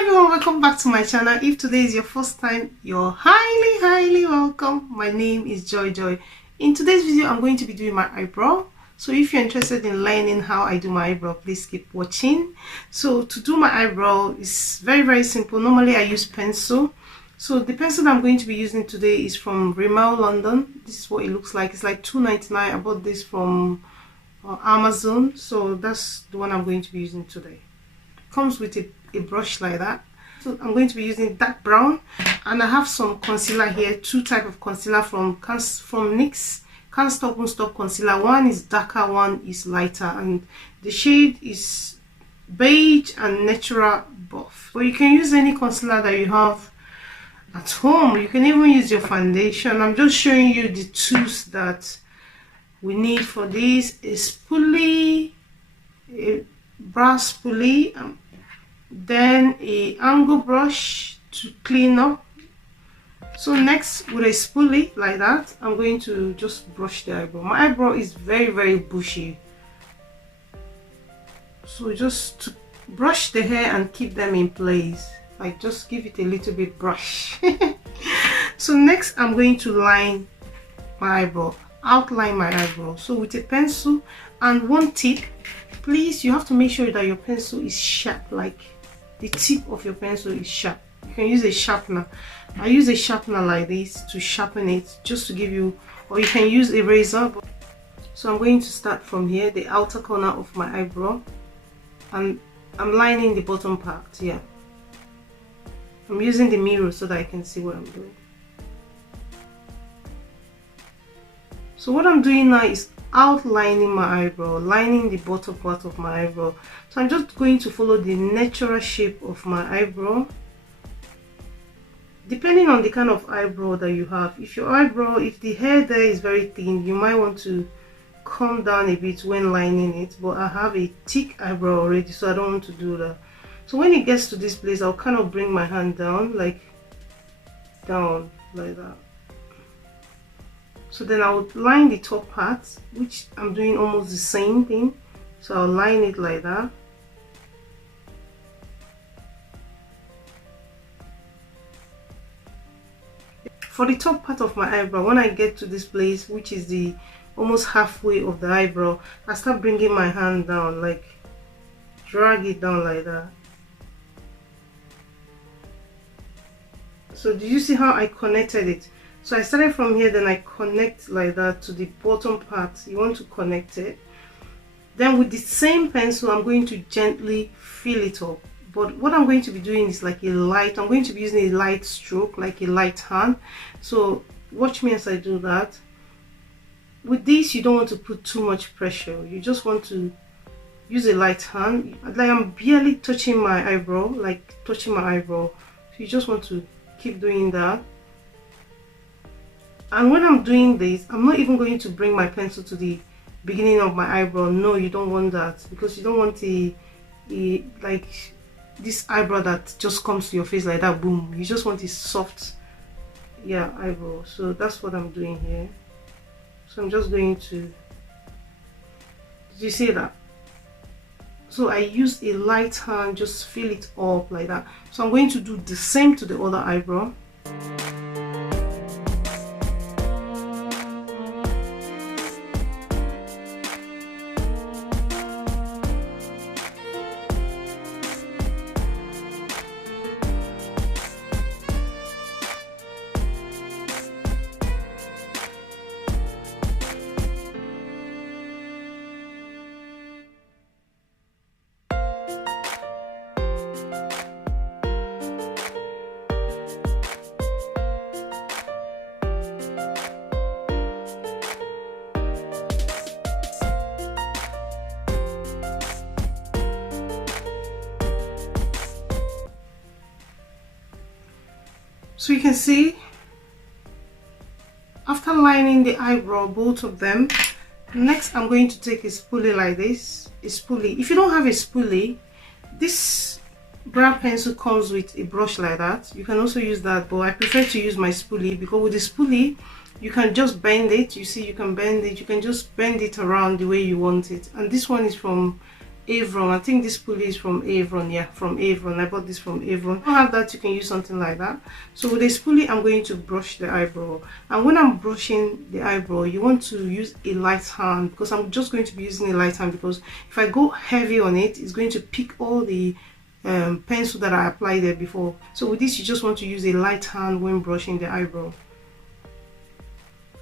Hi everyone, welcome back to my channel. If today is your first time, you're highly welcome. My name is Joy. In today's video, I'm going to be doing my eyebrow. So if you're interested in learning how I do my eyebrow, please keep watching. So to do my eyebrow is very simple. Normally I use pencil. So the pencil I'm going to be using today is from Rimmel London. This is what it looks like. It's like $2.99. I bought this from Amazon. So that's the one I'm going to be using today. It comes with a brush like that. So I'm going to be using dark brown, and I have some concealer here, two type of concealer from NYX. Can't Stop Won't Stop concealer. One is darker, one is lighter, and the shade is beige and natural buff. But you can use any concealer that you have at home. You can even use your foundation. I'm just showing you the tools that we need for this. A spoolie, a brow spoolie, then a angle brush to clean up. So next, with a spoolie like that, I'm going to just brush the eyebrow. My eyebrow is very bushy, so just to brush the hair and keep them in place, like just give it a little bit brush. So next, I'm going to line my eyebrow, outline my eyebrow. So with a pencil, and one tip, please, you have to make sure that your pencil is sharp, like the tip of your pencil is sharp. You can use a sharpener. I use a sharpener like this to sharpen it, just to give you, or you can use a razor. So I'm going to start from here, the outer corner of my eyebrow, and I'm lining the bottom part. Yeah, I'm using the mirror so that I can see what I'm doing. So what I'm doing now is outlining my eyebrow, lining the bottom part of my eyebrow. So I'm just going to follow the natural shape of my eyebrow, depending on the kind of eyebrow that you have. If your eyebrow, if the hair there is very thin, you might want to calm down a bit when lining it, but I have a thick eyebrow already, so I don't want to do that. So when it gets to this place, I'll kind of bring my hand down like that. So then I'll line the top part, which I'm doing almost the same thing. So I'll line it like that. For the top part of my eyebrow, when I get to this place, which is the almost halfway of the eyebrow, I start bringing my hand down, like drag it down like that. So do you see how I connected it? So I started from here, then I connect like that to the bottom part. You want to connect it. Then with the same pencil, I'm going to gently fill it up. But what I'm going to be doing is like a light, I'm going to be using a light stroke, like a light hand. So watch me as I do that. With this, you don't want to put too much pressure. You just want to use a light hand. Like I'm barely touching my eyebrow, like touching my eyebrow. So you just want to keep doing that. And when I'm doing this, I'm not even going to bring my pencil to the beginning of my eyebrow. No, you don't want that, because you don't want a like this eyebrow that just comes to your face like that, boom. You just want a soft, yeah, eyebrow. So that's what I'm doing here. So I'm just going to, did you see that? So I use a light hand, just fill it up like that. So I'm going to do the same to the other eyebrow. So you can see, after lining the eyebrow, both of them, next I'm going to take a spoolie like this, a spoolie. If you don't have a spoolie, this brow pencil comes with a brush like that. You can also use that, but I prefer to use my spoolie, because with the spoolie, you can just bend it. You see, you can bend it. You can just bend it around the way you want it. And this one is from Avron. I think this pulley is from Avron. Yeah, from Avron. I bought this from Avron. If you don't have that, you can use something like that. So with this pulley, I'm going to brush the eyebrow. And when I'm brushing the eyebrow, you want to use a light hand, because I'm just going to be using a light hand, because if I go heavy on it, it's going to pick all the pencil that I applied there before. So with this, you just want to use a light hand when brushing the eyebrow.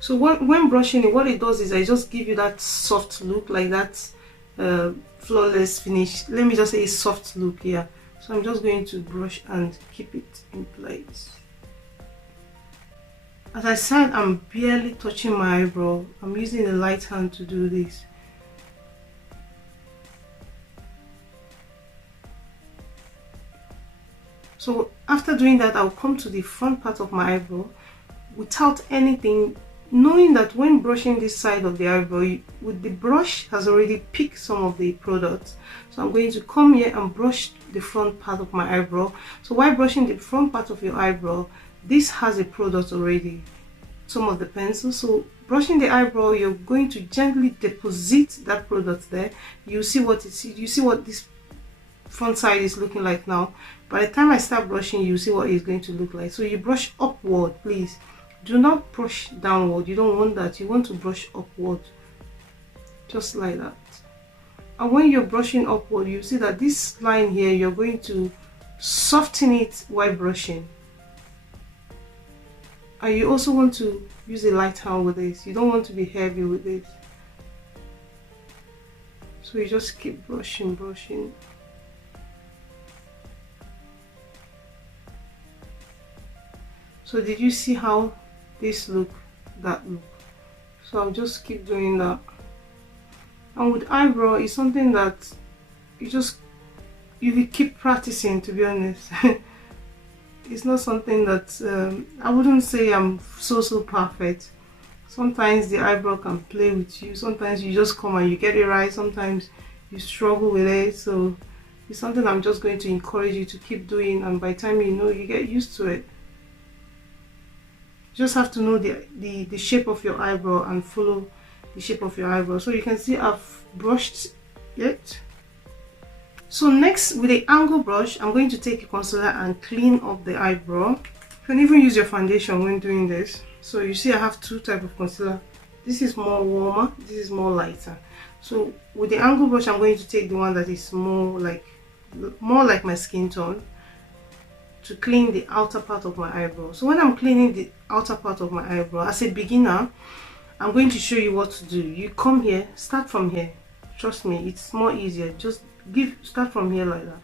So when brushing it, what it does is I just give you that soft look, like that flawless finish. Let me just say a soft look here. So I'm just going to brush and keep it in place. As I said, I'm barely touching my eyebrow. I'm using a light hand to do this. So after doing that, I'll come to the front part of my eyebrow without anything, knowing that when brushing this side of the eyebrow, with the brush has already picked some of the products. So I'm going to come here and brush the front part of my eyebrow. So while brushing the front part of your eyebrow, this has a product already, some of the pencil. So brushing the eyebrow, you're going to gently deposit that product there. You see what this front side is looking like now. By the time I start brushing, you see what it's going to look like. So you brush upward, please. Do not brush downward. You don't want that. You want to brush upward, just like that. And when you're brushing upward, you see that this line here, you're going to soften it while brushing. And you also want to use a light hand with this. You don't want to be heavy with this. So you just keep brushing. So did you see how this look, that look? So I'll just keep doing that. And with eyebrow, it's something that you will keep practicing, to be honest. It's not something that I wouldn't say I'm so perfect. Sometimes the eyebrow can play with you. Sometimes you just come and you get it right. Sometimes you struggle with it. So it's something I'm just going to encourage you to keep doing, and by the time you know, you get used to it. You just have to know the shape of your eyebrow and follow the shape of your eyebrow. So you can see I've brushed it. So next, with the angle brush, I'm going to take a concealer and clean up the eyebrow. You can even use your foundation when doing this. So you see I have two types of concealer. This is more warmer, this is more lighter. So with the angle brush, I'm going to take the one that is more like my skin tone, to clean the outer part of my eyebrow. So when I'm cleaning the outer part of my eyebrow, as a beginner, I'm going to show you what to do. You come here, start from here. Trust me, it's more easier. Just start from here like that.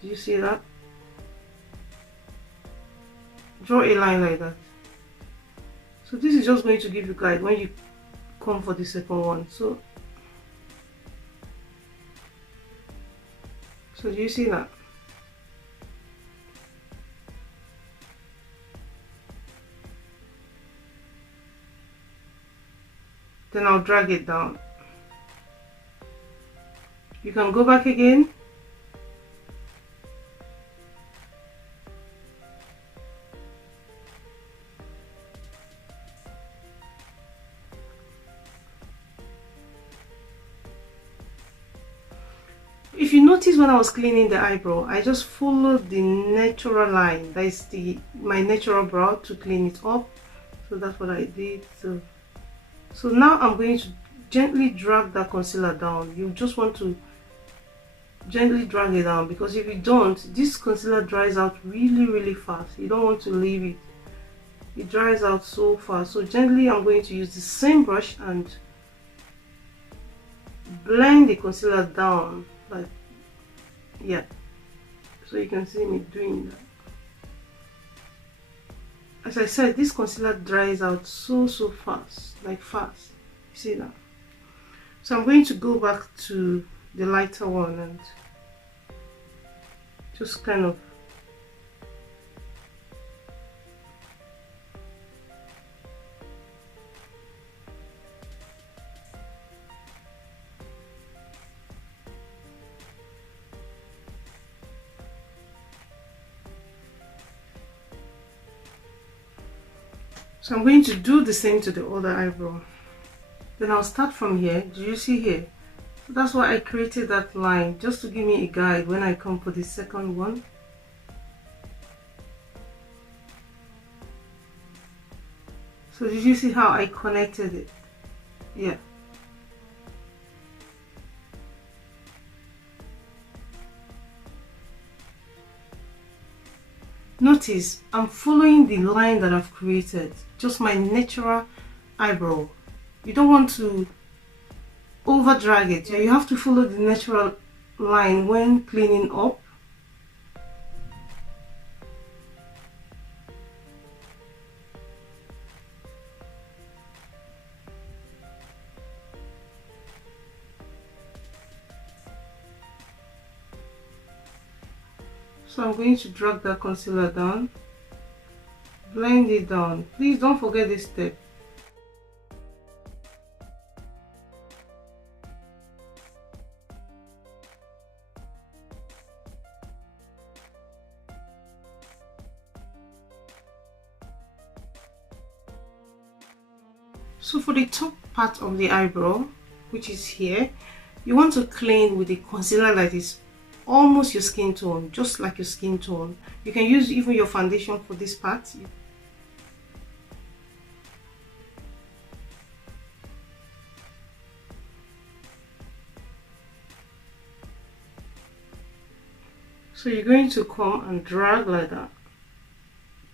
Do you see that? Draw a line like that. So this is just going to give you guide when you come for the second one. So do you see that? Then I'll drag it down. You can go back again. If you notice, when I was cleaning the eyebrow, I just followed the natural line. That is my natural brow, to clean it up. So that's what I did. So now I'm going to gently drag that concealer down. You just want to gently drag it down, because if you don't, this concealer dries out really fast. You don't want to leave it. It dries out so fast. So gently, I'm going to use the same brush and blend the concealer down, like, yeah. So you can see me doing that. As I said, this concealer dries out so fast, like fast. You see that? So I'm going to go back to the lighter one and just kind of So I'm going to do the same to the other eyebrow. Then I'll start from here. Do you see here? That's why I created that line, just to give me a guide when I come for the second one. So did you see how I connected it? Yeah. Notice I'm following the line that I've created, just my natural eyebrow. You don't want to over drag it. You have to follow the natural line when cleaning up. So I'm going to drag that concealer down, blend it down. Please don't forget this step. So for the top part of the eyebrow, which is here, you want to clean with a concealer that is almost your skin tone, just like your skin tone. You can use even your foundation for this part. So you're going to come and drag like that.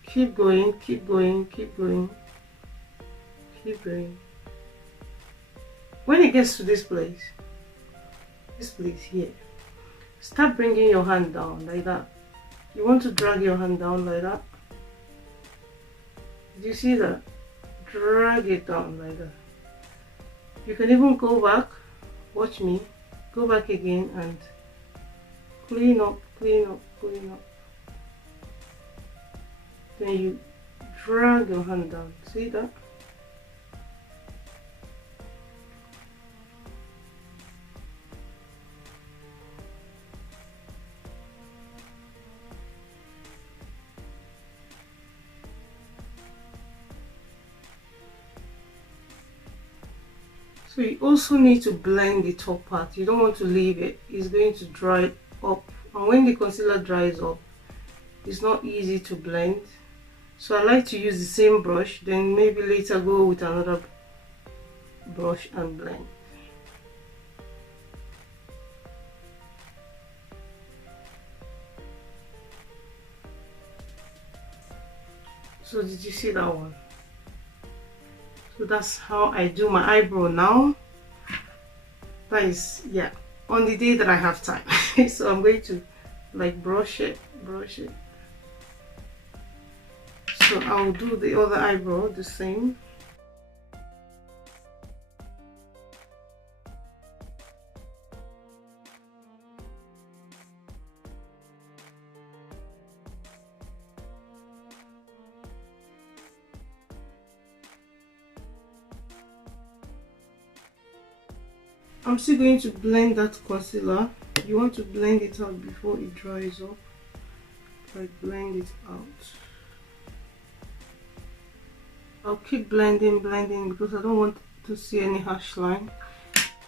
Keep going, keep going, keep going, keep going. When it gets to this place here, start bringing your hand down like that. You want to drag your hand down like that. Did you see that? Drag it down like that. You can even go back, watch me, go back again and clean up, clean up, clean up. Then you drag your hand down. See that? So you also need to blend the top part. You don't want to leave it. It's going to dry up. And when the concealer dries up, it's not easy to blend. So I like to use the same brush, then maybe later go with another brush and blend. So did you see that one? So that's how I do my eyebrow now. That is, yeah, on the day that I have time. So I'm going to like brush it. So I'll do the other eyebrow the same. I'm still going to blend that concealer. You want to blend it out before it dries up. Like blend it out. I'll keep blending because I don't want to see any harsh line.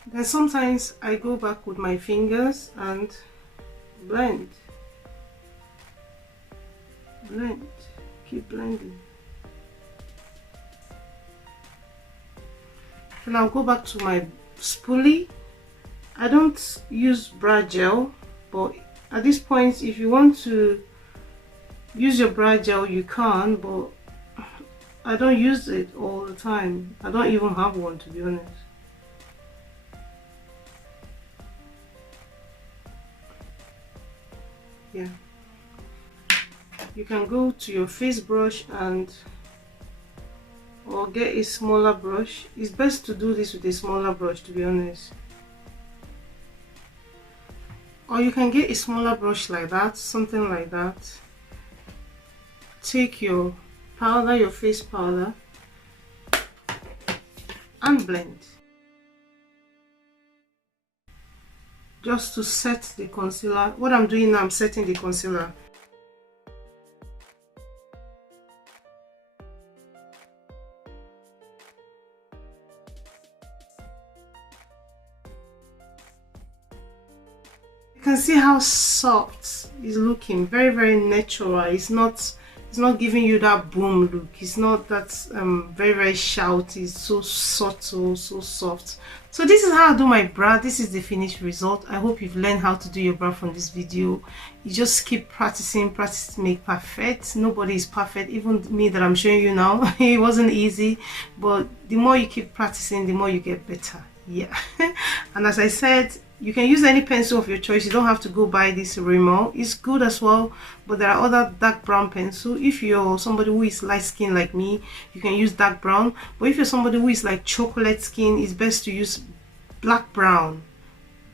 Then sometimes I go back with my fingers and blend. Keep blending. Then I'll go back to my spoolie. I don't use brow gel, but at this point if you want to use your brow gel you can, but I don't use it all the time. I don't even have one, to be honest. Yeah, you can go to your face brush and or get a smaller brush. It's best to do this with a smaller brush, to be honest. Or you can get a smaller brush like that, something like that. Take your powder, your face powder, and blend. Just to set the concealer. What I'm doing now, I'm setting the concealer. can see how soft it's looking. Very, very natural. It's not giving you that boom look. It's not that very, very shouty. It's so subtle, so soft. So this is how I do my brow. This is the finished result. I hope you've learned how to do your brow from this video. You just keep practicing. Practice make perfect. Nobody is perfect. Even me that I'm showing you now, it wasn't easy, but the more you keep practicing, the more you get better. Yeah. And as I said, you can use any pencil of your choice. You don't have to go buy this Rimmel. It's good as well, but there are other dark brown pencil. If you're somebody who is light skin like me, you can use dark brown. But if you're somebody who is like chocolate skin, it's best to use black brown.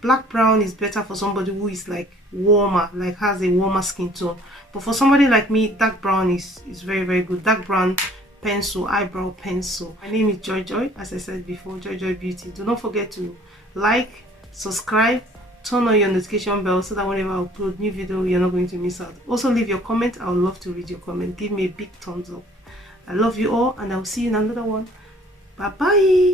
Black brown is better for somebody who is like warmer, like has a warmer skin tone. But for somebody like me, dark brown is very, very good. Dark brown pencil, eyebrow pencil. My name is Joyjoy, as I said before, Joyjoybeauty. Do not forget to like, subscribe, turn on your notification bell so that whenever I upload new video, you're not going to miss out. Also leave your comment. I would love to read your comment. Give me a big thumbs up. I love you all, and I'll see you in another one. Bye bye.